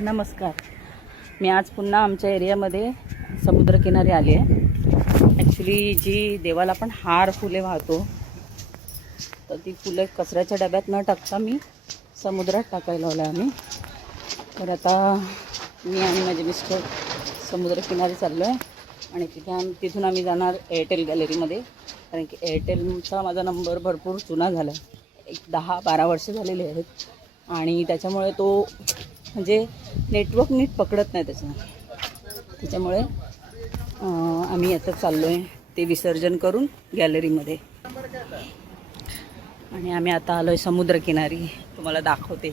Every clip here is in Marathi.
नमस्कार. मी आज पुन्हा आमच्या एरियामध्ये समुद्रकिनारी आली आहे. ॲक्च्युली जी देवाला आपण हार फुले वाहतो तर ती फुले कचऱ्याच्या डब्यात न टाकता मी समुद्रात टाकायला लावलं आम्ही. तर आता मी आणि माझे मिस्टर समुद्रकिनारी चाललो आहे आणि तिथून आम्ही जाणार एअरटेल गॅलरीमध्ये. कारण की एअरटेलचा माझा नंबर भरपूर जुना झाला आहे, एक 10-12 वर्ष झालेले आहेत आणि त्याच्यामुळे तो म्हणजे नेटवर्क नीट पकडत नाही त्याच्यामुळे आम्ही आता चाललो आहे ते विसर्जन करून गॅलरीमध्ये. आणि आम्ही आता आलो आहे समुद्रकिनारी. तुम्हाला दाखवते,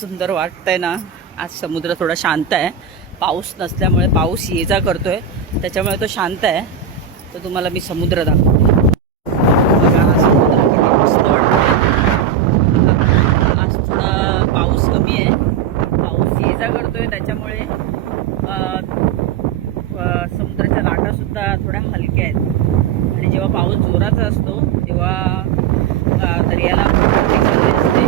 सुंदर वाटतं आहे ना. आज समुद्र थोडा शांत आहे, पाऊस नसल्यामुळे, पाऊस ये जा करतो आहे त्याच्यामुळे तो शांत आहे. तर तुम्हाला मी समुद्र दाखवते. बघा हा समुद्र किती मस्त वाटतं. आज थोडा पाऊस कमी आहे, पाऊस ये जा करतो आहे त्याच्यामुळे समुद्राच्या लाटासुद्धा थोड्या हलक्या आहेत. आणि जेव्हा पाऊस जोराचा असतो तेव्हा दर्याला असते.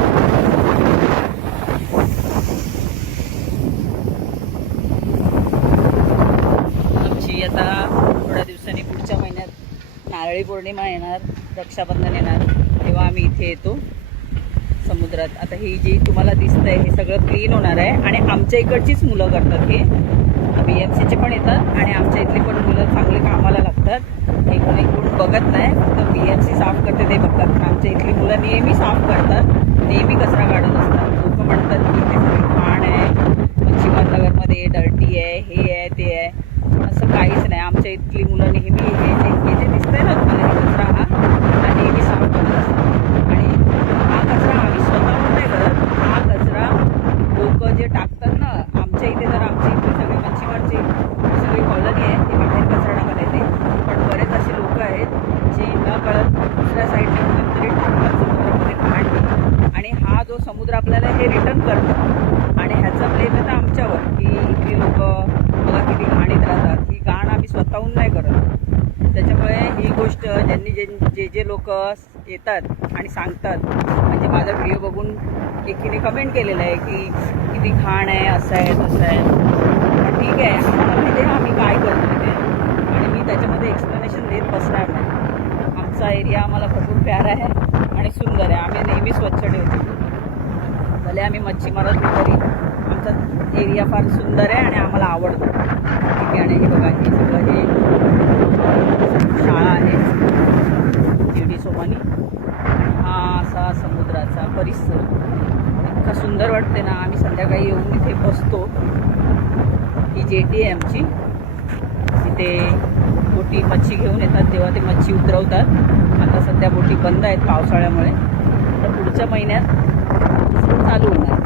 आमची आता थोड्या दिवसांनी पुढच्या महिन्यात नारळी पौर्णिमा येणार, रक्षाबंधन येणार, तेव्हा आम्ही इथे येतो समुद्रात. आता ही जी तुम्हाला दिसतंय हे सगळं क्लीन होणार आहे आणि आमच्या इकडचीच मुलं करतात. हे BMCचे पण येतात आणि आमच्या इथली पण मुलं चांगले कामाला लागतात. कोण बघत नाही, फक्त BMC साफ करते ते बघतात. आमच्या इथली मुलं नेहमी साफ करतात, नेहमी कचरा काढत असतात. लोक म्हणतात की ते सगळं घाण आहे, मच्छीमारनगरमध्ये डर्टी आहे, हे आहे ते आहे, पण असं काहीच नाही. आमच्या इथली मुलं नेहमी हे जे दिसतंय ना तुम्हाला कचरा हा नेहमी साफ करत असतात. आणि हा कचरा आम्ही स्वतःहून नाही करत, हा कचरा लोक जे टाकतात ना, आमच्या इथे तर आमच्या इथे सगळे मच्छीमारची सगळी कॉलनी आहे, ते बाहेर कचरा टाकायला येते. पण बरेच असे लोक आहेत जे न कळत दुसऱ्या साईडने कुठेतरी टाकतात समुद्रामध्ये घाण. आणि हा जो समुद्र आपल्याला हे रिटर्न करतो आणि ह्याचा ब्लेम येतं आमच्यावर की इथली लोक बघा किती घाणीत राहतात. ही घाण आम्ही स्वतःहून नाही करत. त्याच्यामुळे ही गोष्ट ज्यांनी जे लोक येतात आणि सांगतात, म्हणजे माझा व्हिडिओ बघून एकीने कमेंट केलेलं आहे की किती घाण आहे, असं आहे तसं आहे. पण ठीक आहे, आम्हाला माहिती आहे आम्ही काय करतो ते आणि मी त्याच्यामध्ये एक्सप्लेनेशन देत बसणार नाही. आमचा एरिया आम्हाला भरपूर प्यारा आहे आणि सुंदर आहे. आम्ही नेहमी स्वच्छ ठेवतो. भले आम्ही मच्छी मारत नाही तरी आमचा एरिया फार सुंदर आहे आणि आम्हाला आवडतो. ठीक आहे. आणि हे बघा, हे सगळं हे शाळा आहे GD सोमानी. हा असा समुद्राचा परिसर इतका सुंदर वाटते ना. आम्ही संध्याकाळी येऊन इथे बसतो. ही जेटी आहे आमची. इथे बोटी मच्छी घेऊन येतात तेव्हा ते मच्छी उतरवतात. आता सध्या बोटी बंद आहेत पावसाळ्यामुळे, तर पुढच्या महिन्यात चालू होणार.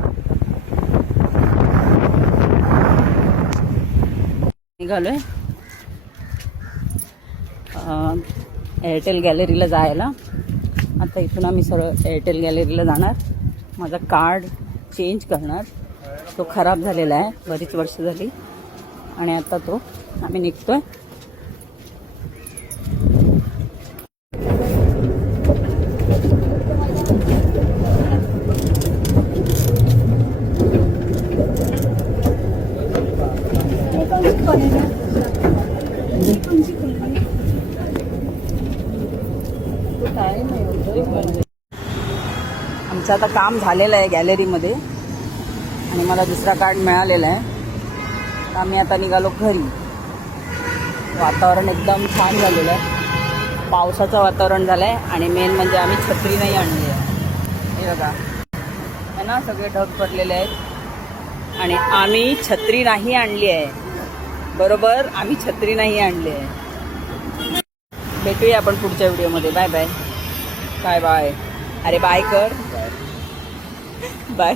निघालोय एअरटेल गॅलरीला जायला. आता इथून आम्ही सरळ एअरटेल गॅलरीला जाणार. माझा कार्ड चेंज करणार, तो खराब झालेला आहे, बरीच वर्ष झाली. आणि आता तो आम्ही निघतोय. आमचं आता काम झालेलं आहे गॅलरीमध्ये आणि मला दुसरा कार्ड मिळालेला आहे. तर आम्ही आता निघालो घरी. वातावरण एकदम छान झालेलं आहे, पावसाचं वातावरण झालं आहे. आणि मेन म्हणजे आम्ही छत्री नाही आणली आहे. हे बघा आहे ना, सगळे ढग पडलेले आहेत आणि आम्ही छत्री नाही आणली आहे. बरोबर, आम्ही छत्री नाही आणली आहे. भेटूया आपण पुढच्या व्हिडिओमध्ये. Bye bye. Bye bye. अरे बाय कर. बाय.